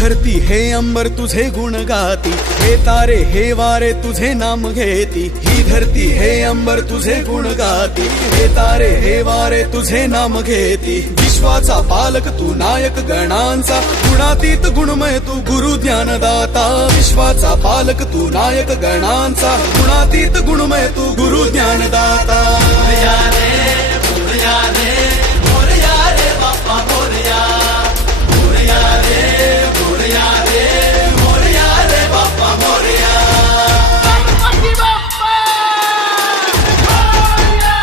धरती हे अंबर तुझे गुण गाती, हे तारे हे वारे तुझे नाम घेती। ही धरती हे अंबर तुझे गुण गाती, हे तारे हे वारे तुझे नाम घेती। विश्वाचा पालक तू नायक गणांचा, गुणातीत गुणमय तू गुरु ज्ञानदाता। विश्वाचा पालक तू नायक गणांचा, गुणातीत गुणमय तू गुरु ज्ञानदाता। मोरया रे मोरया रे मोरया रे बाप्पा मोरया, मोरया रे मोरया रे मोरया रे बाप्पा मोरया। गणपती बाप्पा मोरया,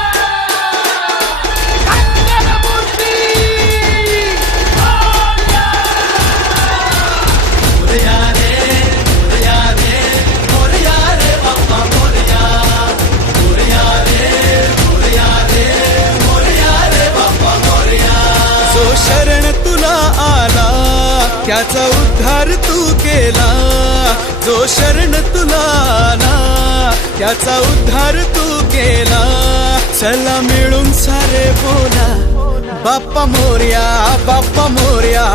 मंगलमूर्ती मोरया। मोरया रे मोरया रे बाप्पा मोरया, मोरया रे मोरया रे बाप्पा मोरया। जो शरण तुला आला त्याचा उद्धार तू केला, जो शरण तुला आला त्याचा उद्धार तू केला। चला मिळून सारे बोला बाप्पा मोरया, बाप्पा मोरया,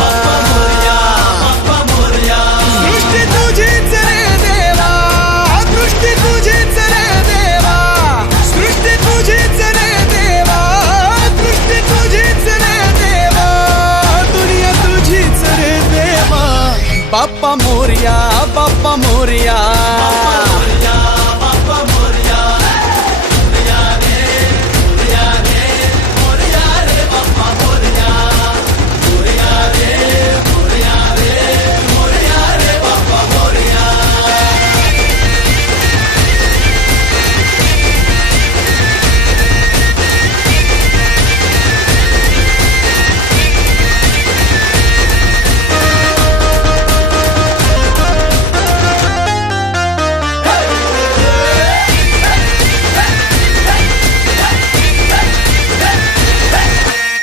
बाप्पा मोरया, बाप्पा मोरया। सृष्टी तुझीच रे देवा, सृष्टी तुझीच रे देवा, सृष्टी तुझीच रे देवा, सृष्टी तुझीच रे देवा, दुनिया तुझीच रे देवा। बाप्पा मोरया, बाप्पा मोरया, मोरया, बाप्पा मोरया। मोरया रे मोरया रे बाप्पा मोरया, मोरया रे मोरया रे बाप्पा मोरया।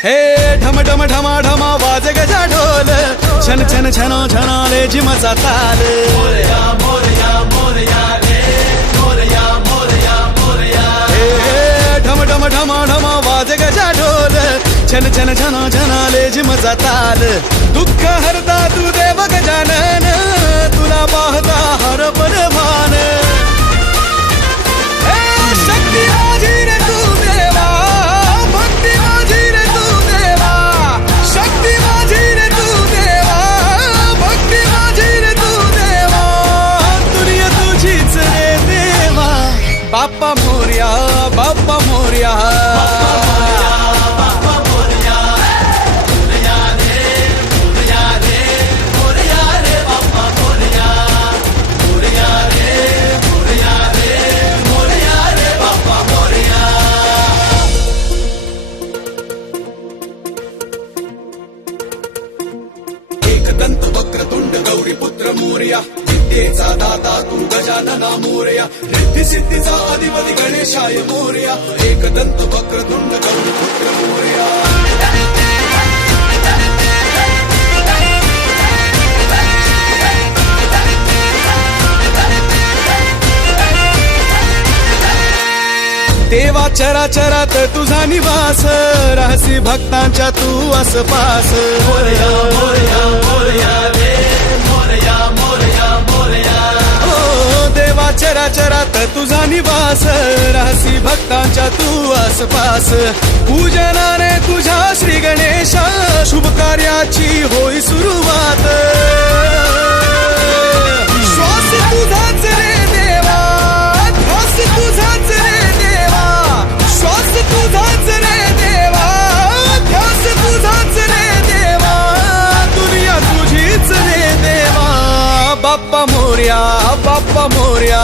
हे ढम ढम ढमा ढमा वाज गजा ढोल, छन छन छनो छनाले जिमचा ताल। मोरया मोरया मोरया रे मोरया मोरया मोरया। हे ढम ढम ढमा ढमा वाज गजा ढोल, छन छन छनो छनाले जिमचा ताल। दुःख हरता तू देव गजानन, तुला पाहता हर परभान। हे शक्ती माझी रे तू देवा, भक्ती माझी रे तू देवा, शक्ती माझी रे तू देवा, भक्ती माझी रे तू देवा, दुनिया तुझीच रे देवा। बाप्पा मोरया, बाप्पा मोरया, बाप्पा मोरया। मोरया रे मोरया रे बाप्पा मोरया, मोरया रे मोरया रे बाप्पा मोरया। एकदंत वक्रतुंड गौरी पुत्र मोरया, विद्येचा दाता तू गजानना मोरया, रिद्धी सिद्धीचा अधिपती गणेशाय मोरया। एकदंत वक्रतुंड गौरी पुत्र मोरया। देवा चराचरात तुझा निवास, रहसी भक्तांच्या तू आसपास। मोरया मोरया मोरया रे मोरया मोरया मोरया। ओ देवा चराचरात तुझा निवास, रहसी भक्तांच्या तू आसपास। पूजनाने तुझ्या श्री गणेशा, शुभ कार्याची होई सुरुवात। श्वास तुझाच रे देवा, ध्यास तुझाच रे देवा, श्वास तुझाच रे देवा, ध्यास तुझाच रे देवा, दुनिया तुझीच रे देवा। बाप्पा मोरया, बाप्पा मोरया,